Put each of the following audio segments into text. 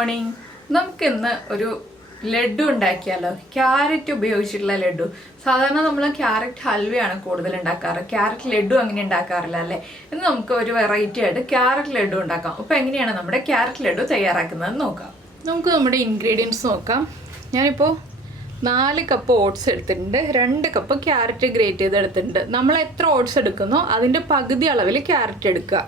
Morning. നമുക്കിന്ന് ഒരു ലഡു ഉണ്ടാക്കിയാലോ? ക്യാരറ്റ് ഉപയോഗിച്ചിട്ടുള്ള ലഡു. സാധാരണ നമ്മൾ ക്യാരറ്റ് ഹൽവയാണ് കൂടുതൽ ഉണ്ടാക്കാറ്, ക്യാരറ്റ് ലഡു അങ്ങനെ ഉണ്ടാക്കാറില്ല അല്ലേ? ഇന്ന് നമുക്ക് ഒരു വെറൈറ്റി ആയിട്ട് ക്യാരറ്റ് ലഡു ഉണ്ടാക്കാം. അപ്പോൾ എങ്ങനെയാണ് നമ്മുടെ ക്യാരറ്റ് ലഡു തയ്യാറാക്കുന്നത് നോക്കാം. നമുക്ക് നമ്മുടെ ഇൻഗ്രീഡിയൻസ് നോക്കാം. ഞാനിപ്പോൾ 4 കപ്പ് ഓട്സ് എടുത്തിട്ടുണ്ട്, 2 കപ്പ് ക്യാരറ്റ് ഗ്രേറ്റ് ചെയ്ത് എടുത്തിട്ടുണ്ട്. നമ്മൾ എത്ര ഓട്സ് എടുക്കുന്നോ അതിൻ്റെ പകുതി അളവിൽ ക്യാരറ്റ് എടുക്കുക.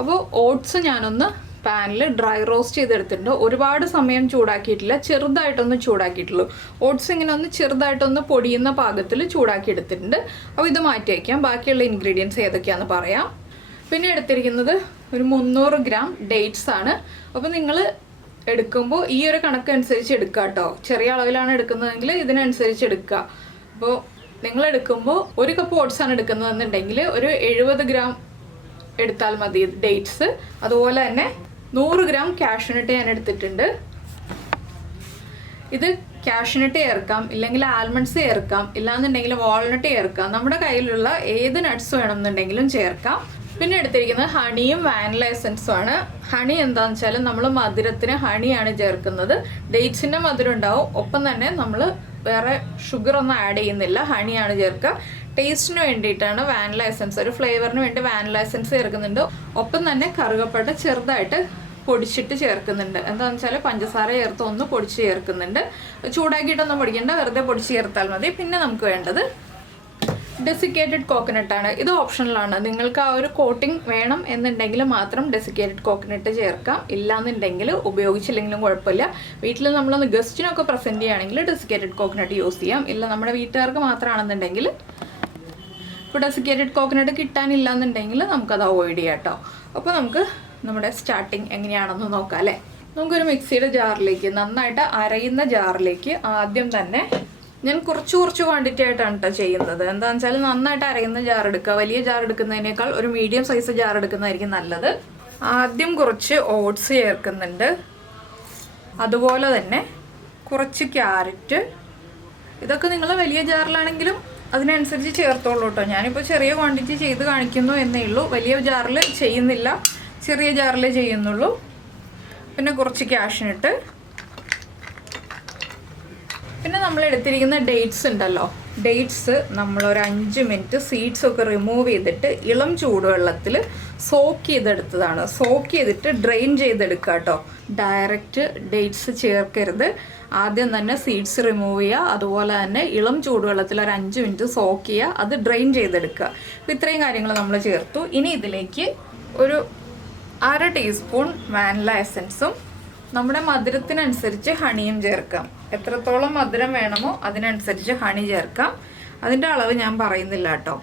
അപ്പോൾ ഓട്സ് ഞാനൊന്ന് പാനിൽ ഡ്രൈ റോസ്റ്റ് ചെയ്തെടുത്തിട്ടുണ്ട്. ഒരുപാട് സമയം ചൂടാക്കിയിട്ടില്ല, ചെറുതായിട്ടൊന്ന് ചൂടാക്കിയിട്ടുള്ളൂ. ഓട്സ് ഇങ്ങനെ ഒന്ന് ചെറുതായിട്ടൊന്ന് പൊടിയുന്ന പാകത്തിൽ ചൂടാക്കി എടുത്തിട്ടുണ്ട്. അപ്പോൾ ഇത് മാറ്റി വയ്ക്കാം. ബാക്കിയുള്ള ഇൻഗ്രീഡിയൻസ് ഏതൊക്കെയാണെന്ന് പറയാം. പിന്നെ എടുത്തിരിക്കുന്നത് ഒരു 300 ഗ്രാം ഡേറ്റ്സ് ആണ്. അപ്പോൾ നിങ്ങൾ എടുക്കുമ്പോൾ ഈ ഒരു കണക്കനുസരിച്ച് എടുക്കുക കേട്ടോ. ചെറിയ അളവിലാണ് എടുക്കുന്നതെങ്കിൽ ഇതിനനുസരിച്ച് എടുക്കുക. അപ്പോൾ നിങ്ങൾ എടുക്കുമ്പോൾ 1 കപ്പ് ഓട്സ് ആണ് എടുക്കുന്നതെന്നുണ്ടെങ്കിൽ ഒരു 70 ഗ്രാം എടുത്താൽ മതി ഡേറ്റ്സ്. അതുപോലെ തന്നെ 100 ഗ്രാം കാഷ്യൂനട്ട് ഞാൻ എടുത്തിട്ടുണ്ട്. ഇത് കാഷ്യൂനട്ട് ചേർക്കാം, ഇല്ലെങ്കിൽ ആൽമണ്ട്സ് ചേർക്കാം, ഇല്ലാന്നുണ്ടെങ്കിൽ വാൾനട്ട് ചേർക്കാം. നമ്മുടെ കയ്യിലുള്ള ഏത് നട്ട്സ് വേണമെന്നുണ്ടെങ്കിലും ചേർക്കാം. പിന്നെ എടുത്തിരിക്കുന്നത് ഹണിയും വാനില എസൻസും ആണ്. ഹണി എന്താണെന്ന് വെച്ചാൽ നമ്മൾ മധുരത്തിന് ഹണിയാണ് ചേർക്കുന്നത്. ഡേറ്റ്സിൻ്റെ മധുരം ഉണ്ടാവും, ഒപ്പം തന്നെ നമ്മൾ വേറെ ഷുഗർ ഒന്നും ആഡ് ചെയ്യുന്നില്ല, ഹണിയാണ് ചേർക്കുക. ടേസ്റ്റിന് വേണ്ടിയിട്ടാണ് വാനില എസൻസ്, ഒരു ഫ്ലേവറിന് വേണ്ടി വാനില എസൻസ് ചേർക്കുന്നുണ്ട്. ഒപ്പം തന്നെ കറുകപ്പട്ട ചെറുതായിട്ട് പൊടിച്ചിട്ട് ചേർക്കുന്നുണ്ട്. എന്താണെന്ന് വെച്ചാൽ പഞ്ചസാര ചേർത്ത് ഒന്ന് പൊടിച്ച് ചേർക്കുന്നുണ്ട്. ചൂടാക്കിയിട്ടൊന്നും പൊടിക്കേണ്ട, വെറുതെ പൊടിച്ച് ചേർത്താൽ മതി. പിന്നെ നമുക്ക് വേണ്ടത് ഡെസിക്കേറ്റഡ് കോക്കനട്ടാണ്. ഇത് ഓപ്ഷണലാണ്. നിങ്ങൾക്ക് ആ ഒരു കോട്ടിംഗ് വേണം എന്നുണ്ടെങ്കിൽ മാത്രം ഡെസിക്കേറ്റഡ് കോക്കനട്ട് ചേർക്കാം, ഇല്ലാന്നുണ്ടെങ്കിൽ ഉപയോഗിച്ചില്ലെങ്കിലും കുഴപ്പമില്ല. വീട്ടിൽ നമ്മളൊന്ന് ഗസ്റ്റിനൊക്കെ പ്രസൻറ്റ് ചെയ്യുകയാണെങ്കിൽ ഡെസിക്കേറ്റഡ് കോക്കനട്ട് യൂസ് ചെയ്യാം. ഇല്ല നമ്മുടെ വീട്ടുകാർക്ക് മാത്രമാണെന്നുണ്ടെങ്കിൽ, ഇപ്പോൾ ഡെസിക്കേറ്റഡ് കോക്കനട്ട് കിട്ടാനില്ല എന്നുണ്ടെങ്കിൽ നമുക്കത് അവോയ്ഡ് ചെയ്യാം കേട്ടോ. അപ്പോൾ നമുക്ക് നമ്മുടെ സ്റ്റാർട്ടിങ് എങ്ങനെയാണെന്ന് നോക്കാം അല്ലേ? നമുക്കൊരു മിക്സിയുടെ ജാറിലേക്ക്, നന്നായിട്ട് അരയുന്ന ജാറിലേക്ക് ആദ്യം തന്നെ ഞാൻ കുറച്ച് ക്വാണ്ടിറ്റി ആയിട്ടാണ് കേട്ടോ ചെയ്യുന്നത്. എന്താണെന്ന് വെച്ചാൽ നന്നായിട്ട് അരയുന്ന ജാർ എടുക്കുക. വലിയ ജാർ എടുക്കുന്നതിനേക്കാൾ ഒരു മീഡിയം സൈസ് ജാർ എടുക്കുന്നതായിരിക്കും നല്ലത്. ആദ്യം കുറച്ച് ഓട്സ് ചേർക്കുന്നുണ്ട്, അതുപോലെ തന്നെ കുറച്ച് ക്യാരറ്റ്. ഇതൊക്കെ നിങ്ങൾ വലിയ ജാറിലാണെങ്കിലും അതിനനുസരിച്ച് ചേർത്തോളൂ കേട്ടോ. ഞാനിപ്പോൾ ചെറിയ ക്വാണ്ടിറ്റി ചെയ്ത് കാണിക്കുന്നു എന്നേ ഉള്ളൂ. വലിയ ജാറിൽ ചെയ്യുന്നില്ല, ചെറിയ ജാറിൽ ചെയ്യുന്നുള്ളൂ. പിന്നെ കുറച്ച് കാഷ്യൂനട്ട്. പിന്നെ നമ്മൾ എടുത്തിരിക്കുന്ന ഡേറ്റ്സ് ഉണ്ടല്ലോ, ഡേറ്റ്സ് നമ്മളൊരു 5 മിനിറ്റ് സീഡ്സ് ഒക്കെ റിമൂവ് ചെയ്തിട്ട് ഇളം ചൂടുവെള്ളത്തിൽ സോക്ക് ചെയ്തെടുത്തതാണ്. സോക്ക് ചെയ്തിട്ട് ഡ്രെയിൻ ചെയ്തെടുക്കുക കേട്ടോ. ഡയറക്റ്റ് ഡേറ്റ്സ് ചേർക്കരുത്. ആദ്യം തന്നെ സീഡ്സ് റിമൂവ് ചെയ്യുക, അതുപോലെ തന്നെ ഇളം ചൂടുവെള്ളത്തിൽ ഒരു 5 മിനിറ്റ് സോക്ക് ചെയ്യുക, അത് ഡ്രെയിൻ ചെയ്തെടുക്കുക. അപ്പോൾ ഇത്രയും കാര്യങ്ങൾ നമ്മൾ ചേർത്തു. ഇനി ഇതിലേക്ക് ഒരു 1/2 ടീസ്പൂൺ വാനില എസൻസും നമ്മുടെ മധുരത്തിനനുസരിച്ച് ഹണിയും ചേർക്കാം. എത്രത്തോളം മധുരം വേണമോ അതിനനുസരിച്ച് ഹണി ചേർക്കാം. അതിൻ്റെ അളവ് ഞാൻ പറയുന്നില്ല കേട്ടോ.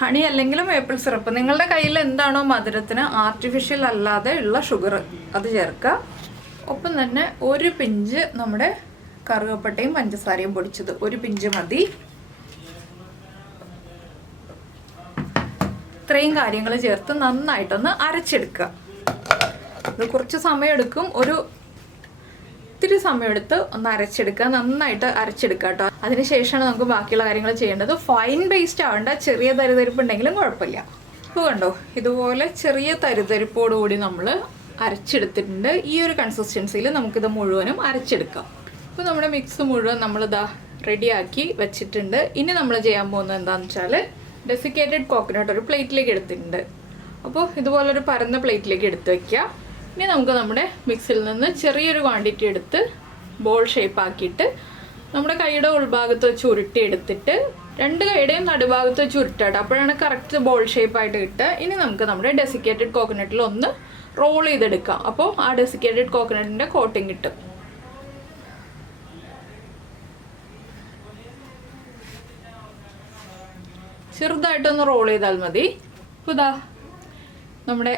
ഹണി അല്ലെങ്കിലും മേപ്പിൾ സിറപ്പ്, നിങ്ങളുടെ കയ്യിൽ എന്താണോ മധുരത്തിന് ആർട്ടിഫിഷ്യൽ അല്ലാതെ ഉള്ള ഷുഗർ അത് ചേർക്കുക. ഒപ്പം തന്നെ ഒരു പിഞ്ച് നമ്മുടെ കറുകപ്പട്ടയും പഞ്ചസാരയും പൊടിച്ചത്, ഒരു പിഞ്ച് മതി. ഇത്രയും കാര്യങ്ങൾ ചേർത്ത് നന്നായിട്ടൊന്ന് അരച്ചെടുക്കുക. ഇത് കുറച്ച് സമയമെടുക്കും, ഇത്തിരി സമയമെടുത്ത് ഒന്ന് അരച്ചെടുക്കുക, നന്നായിട്ട് അരച്ചെടുക്കുക കേട്ടോ. അതിനുശേഷമാണ് നമുക്ക് ബാക്കിയുള്ള കാര്യങ്ങൾ ചെയ്യേണ്ടത്. ഫൈൻ പേസ്റ്റ് ആവേണ്ട, ചെറിയ തരിതരിപ്പ് ഉണ്ടെങ്കിലും കുഴപ്പമില്ല. ഇപ്പോൾ കണ്ടോ, ഇതുപോലെ ചെറിയ തരിതരിപ്പോടുകൂടി നമ്മൾ അരച്ചെടുത്തിട്ടുണ്ട്. ഈ ഒരു കൺസിസ്റ്റൻസിയിൽ നമുക്കിത് മുഴുവനും അരച്ചെടുക്കാം. ഇപ്പോൾ നമ്മുടെ മിക്സ് മുഴുവൻ നമ്മളിതാ റെഡിയാക്കി വെച്ചിട്ടുണ്ട്. ഇനി നമ്മൾ ചെയ്യാൻ പോകുന്നത് എന്താണെന്ന് വെച്ചാൽ ഡെസിക്കേറ്റഡ് കോക്കനട്ട് ഒരു പ്ലേറ്റിലേക്ക് എടുത്തിട്ടുണ്ട്. അപ്പോൾ ഇതുപോലൊരു പരന്ന പ്ലേറ്റിലേക്ക് എടുത്ത് വയ്ക്കുക. ഇനി നമുക്ക് നമ്മുടെ മിക്സിൽ നിന്ന് ചെറിയൊരു ക്വാണ്ടിറ്റി എടുത്ത് ബോൾ ഷേപ്പ് ആക്കിയിട്ട് നമ്മുടെ കൈയുടെ ഉൾഭാഗത്ത് വെച്ച് ഉരുട്ടി എടുത്തിട്ട് 2 കൈയുടെയും നടുഭാഗത്ത് വെച്ച് ഉരുട്ടാട്ടോ. അപ്പോഴാണ് കറക്റ്റ് ബോൾ ഷേപ്പായിട്ട് കിട്ടുക. ഇനി നമുക്ക് നമ്മുടെ ഡെസിക്കേറ്റഡ് കോക്കനട്ടിൽ ഒന്ന് റോൾ ചെയ്തെടുക്കാം. അപ്പോൾ ആ ഡെസിക്കേറ്റഡ് കോക്കനട്ടിൻ്റെ കോട്ടിങ് കിട്ടും. ചെറുതായിട്ടൊന്ന് റോൾ ചെയ്താൽ മതി. അപ്പോൾ ഇതാ നമ്മുടെ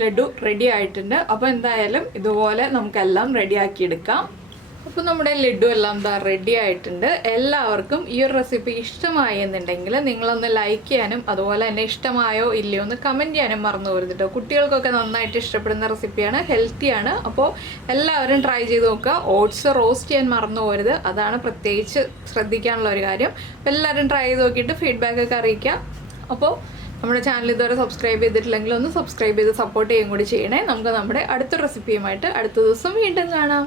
ലഡു റെഡി ആയിട്ടുണ്ട്. അപ്പോൾ എന്തായാലും ഇതുപോലെ നമുക്കെല്ലാം റെഡിയാക്കി എടുക്കാം. അപ്പോൾ നമ്മുടെ ലഡു എല്ലാം ഇതാ റെഡി ആയിട്ടുണ്ട്. എല്ലാവർക്കും ഈ ഒരു റെസിപ്പി ഇഷ്ടമായി എന്നുണ്ടെങ്കിൽ നിങ്ങളൊന്ന് ലൈക്ക് ചെയ്യാനും അതുപോലെ തന്നെ ഇഷ്ടമായോ ഇല്ലയോ എന്ന് കമൻറ്റ് ചെയ്യാനും മറന്നു പോകരുത് കേട്ടോ. കുട്ടികൾക്കൊക്കെ നന്നായിട്ട് ഇഷ്ടപ്പെടുന്ന റെസിപ്പിയാണ്, ഹെൽത്തിയാണ്. അപ്പോൾ എല്ലാവരും ട്രൈ ചെയ്ത് നോക്കുക. ഓട്സ് റോസ്റ്റ് ചെയ്യാൻ മറന്നു പോകരുത്, അതാണ് പ്രത്യേകിച്ച് ശ്രദ്ധിക്കാനുള്ള ഒരു കാര്യം. അപ്പോൾ എല്ലാവരും ട്രൈ ചെയ്ത് നോക്കിയിട്ട് ഫീഡ്ബാക്കൊക്കെ അറിയിക്കുക. അപ്പോൾ നമ്മുടെ ചാനൽ ഇതുവരെ സബ്സ്ക്രൈബ് ചെയ്തിട്ടില്ലെങ്കിൽ ഒന്ന് സബ്സ്ക്രൈബ് ചെയ്ത് സപ്പോർട്ട് ചെയ്യുകയും കൂടി ചെയ്യണേ. നമുക്ക് നമ്മുടെ അടുത്ത റെസിപ്പിയുമായിട്ട് അടുത്ത ദിവസം വീണ്ടും കാണാം.